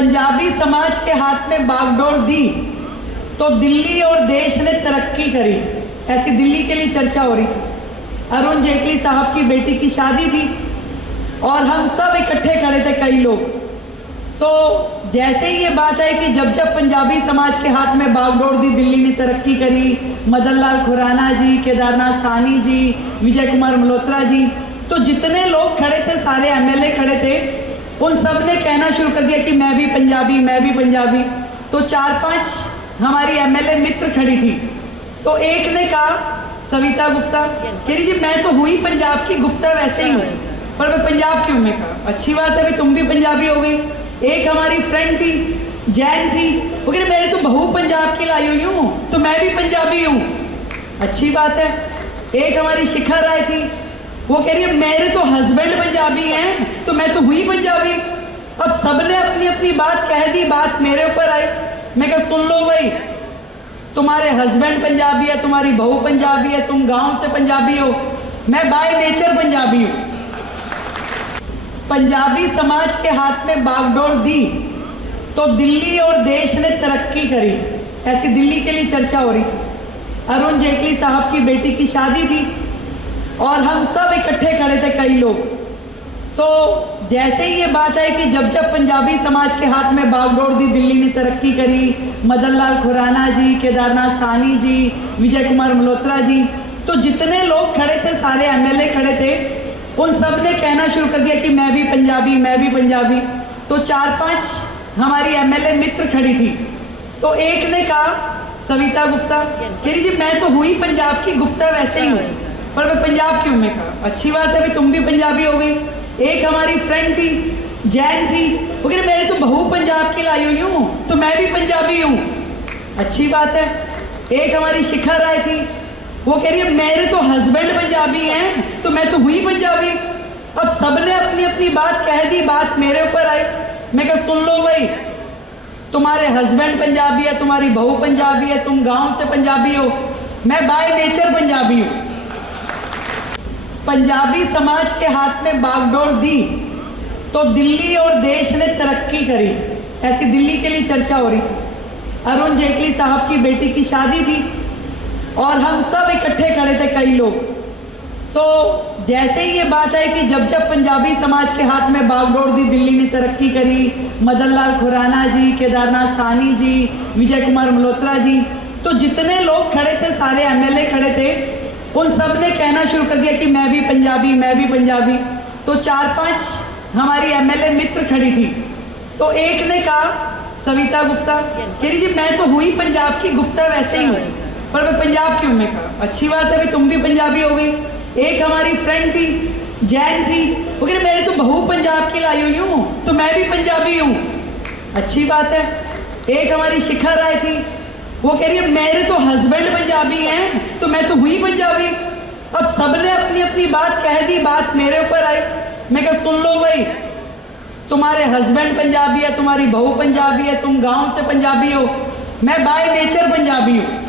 पंजाबी समाज के हाथ में बागडोर दी तो दिल्ली और देश ने तरक्की करी, ऐसी दिल्ली के लिए चर्चा हो रही थी। अरुण जेटली साहब की बेटी की शादी थी और हम सब इकट्ठे खड़े थे, कई लोग। तो जैसे ही ये बात आई कि जब जब पंजाबी समाज के हाथ में बागडोर दी दिल्ली ने तरक्की करी, मदन लाल खुराना जी, केदारनाथ साहनी जी, विजय कुमार मल्होत्रा जी, तो जितने लोग खड़े थे, सारे एमएलए खड़े थे, उन सब ने कहना शुरू कर दिया कि मैं भी पंजाबी, मैं भी पंजाबी। तो 4-5 हमारी एमएलए मित्र खड़ी थी, तो एक ने कहा, सविता गुप्ता, कह रही जी मैं तो हुई पंजाब की, गुप्ता वैसे ही हूँ, पर मैं पंजाब क्यों? मैं कहा अच्छी बात है, तुम भी पंजाबी हो गई। एक हमारी फ्रेंड थी, जैन थी, वो कह रही मैं तो बहू पंजाब की लाई हुई हूँ, तो मैं भी पंजाबी हूँ, अच्छी बात है। एक हमारी शिखा राय थी, वो कह रही है मेरे तो हस्बैंड पंजाबी हैं, तो मैं तो हुई पंजाबी। अब सबने अपनी अपनी बात कह दी, बात मेरे ऊपर आई। मैं कहा सुन लो भाई, तुम्हारे हस्बैंड पंजाबी है, तुम्हारी बहू पंजाबी है, तुम गांव से पंजाबी हो, मैं बाय नेचर पंजाबी हूं। पंजाबी समाज के हाथ में बागडोर दी तो दिल्ली और देश ने तरक्की करी, ऐसी दिल्ली के लिए चर्चा हो रही थी। अरुण जेटली साहब की बेटी की शादी थी और हम सब इकट्ठे खड़े थे, कई लोग। तो जैसे ही ये बात आई कि जब जब पंजाबी समाज के हाथ में बागडोर दी दिल्ली ने तरक्की करी, मदन लाल खुराना जी, केदारनाथ साहनी जी, विजय कुमार मल्होत्रा जी, तो जितने लोग खड़े थे, सारे एमएलए खड़े थे, उन सब ने कहना शुरू कर दिया कि मैं भी पंजाबी, मैं भी पंजाबी। तो 4-5 हमारी एमएलए मित्र खड़ी थी, तो एक ने कहा, सविता गुप्ता, कह रही जी मैं तो हुई पंजाब की, गुप्ता वैसे ही हूँ, पर मैं पंजाब क्यों? मैं कहा अच्छी बात है, तुम भी पंजाबी हो गई। एक हमारी फ्रेंड थी, जैन थी, वो कह रही मैं तो बहू पंजाब की लाई हुई हूँ, तो मैं भी पंजाबी हूँ, अच्छी बात है। एक हमारी शिखा राय थी, वो कह रही है मेरे तो हस्बैंड पंजाबी हैं, तो मैं तो हुई पंजाबी। अब सबने अपनी अपनी बात कह दी, बात मेरे ऊपर आई। मैं कहा सुन लो भाई, तुम्हारे हस्बैंड पंजाबी है, तुम्हारी बहू पंजाबी है, तुम गांव से पंजाबी हो, मैं बाय नेचर पंजाबी हूँ। पंजाबी समाज के हाथ में बागडोर दी तो दिल्ली और देश ने तरक्की करी, ऐसी दिल्ली के लिए चर्चा हो रही थी। अरुण जेटली साहब की बेटी की शादी थी और हम सब इकट्ठे खड़े थे, कई लोग। तो जैसे ही ये बात आई कि जब जब पंजाबी समाज के हाथ में बागडोर दी दिल्ली ने तरक्की करी, मदन लाल खुराना जी, केदारनाथ साहनी जी, विजय कुमार मल्होत्रा जी, तो जितने लोग खड़े थे, सारे एमएलए खड़े थे, उन सब ने कहना शुरू कर दिया कि मैं भी पंजाबी, मैं भी पंजाबी। तो 4-5 हमारी एमएलए मित्र खड़ी थी, तो एक ने कहा, सविता गुप्ता, कह रही जी मैं तो हुई पंजाब की, गुप्ता वैसे ही हूँ, पर मैं पंजाब क्यों? मैं कहा अच्छी बात है, तुम भी पंजाबी हो गई। एक हमारी फ्रेंड थी, जैन थी, वो कह रही मेरे तो बहू पंजाब की लाई हुई हूँ, तो मैं भी पंजाबी हूँ, अच्छी बात है। एक हमारी शिखा राय थी, वो कह रही है मेरे तो हस्बैंड पंजाबी हैं, तो मैं तो हुई पंजाबी। अब सबने अपनी अपनी बात कह दी, बात मेरे ऊपर आई। मैं कहा सुन लो भाई, तुम्हारे हस्बैंड पंजाबी है, तुम्हारी बहू पंजाबी है, तुम गांव से पंजाबी हो, मैं बाय नेचर पंजाबी हूँ।